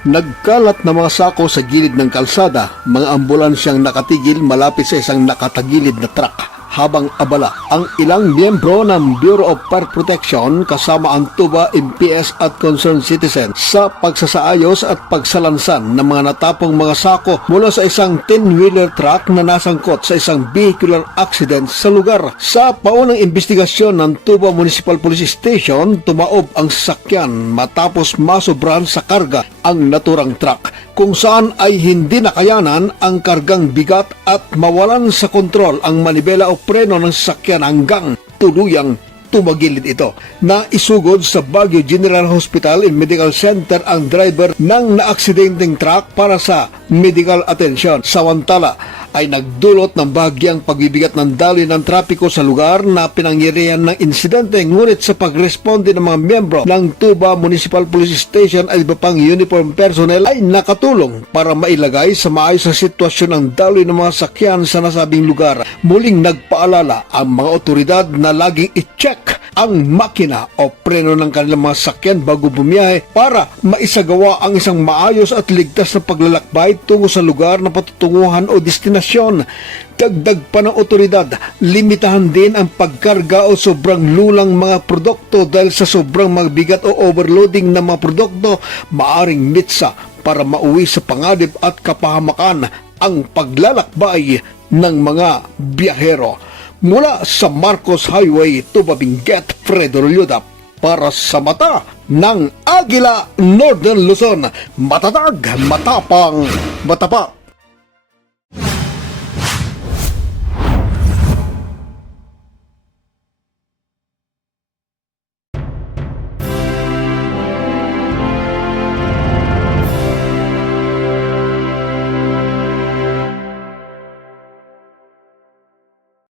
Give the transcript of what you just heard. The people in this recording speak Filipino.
Nagkalat na mga sako sa gilid ng kalsada, mga ambulansyang nakatigil malapit sa isang nakatagilid na truck. Habang abala ang ilang miyembro ng Bureau of Fire Protection kasama ang tuba, MPS at concerned citizen sa pagsasaayos at pagsalansan ng mga natapong mga sako mula sa isang 10-wheeler truck na nasangkot sa isang vehicular accident sa lugar. Sa paunang investigasyon ng Tuba Municipal Police Station, tumaob ang sasakyan matapos masobrahan sa karga ang naturang truck, kung saan ay hindi nakayanan ang kargang bigat at mawalan sa kontrol ang manibela o preno ng sasakyan hanggang tuluyang tumagilid ito. Naisugod sa Baguio General Hospital and Medical Center ang driver ng naaksidenteng truck para sa medical attention. Samantala ay nagdulot ng bahagyang pagbibigat ng daloy ng trapiko sa lugar na pinangyarihan ng insidente, ngunit sa pagresponde ng mga miyembro ng Tuba Municipal Police Station ay iba pang uniform personnel ay nakatulong para mailagay sa maayos na sitwasyon ang daloy ng mga sakyan sa nasabing lugar. Muling nagpaalala ang mga otoridad na laging i-check ang makina o preno ng kanilang mga sakyan bago bumiyahe para maisagawa ang isang maayos at ligtas na paglalakbay tungo sa lugar na patutunguhan o destinasyon. Dagdag pa ng otoridad, limitahan din ang pagkarga o sobrang lulang mga produkto dahil sa sobrang mabigat o overloading ng mga produkto, maaring mitsa para mauwi sa panganib at kapahamakan ang paglalakbay ng mga biyahero. Mula sa Marcos Highway, Tuba Benguet, Fredo Ryuda, para sa mata ng Agila, Northern Luzon, matatag, matapang, matapa.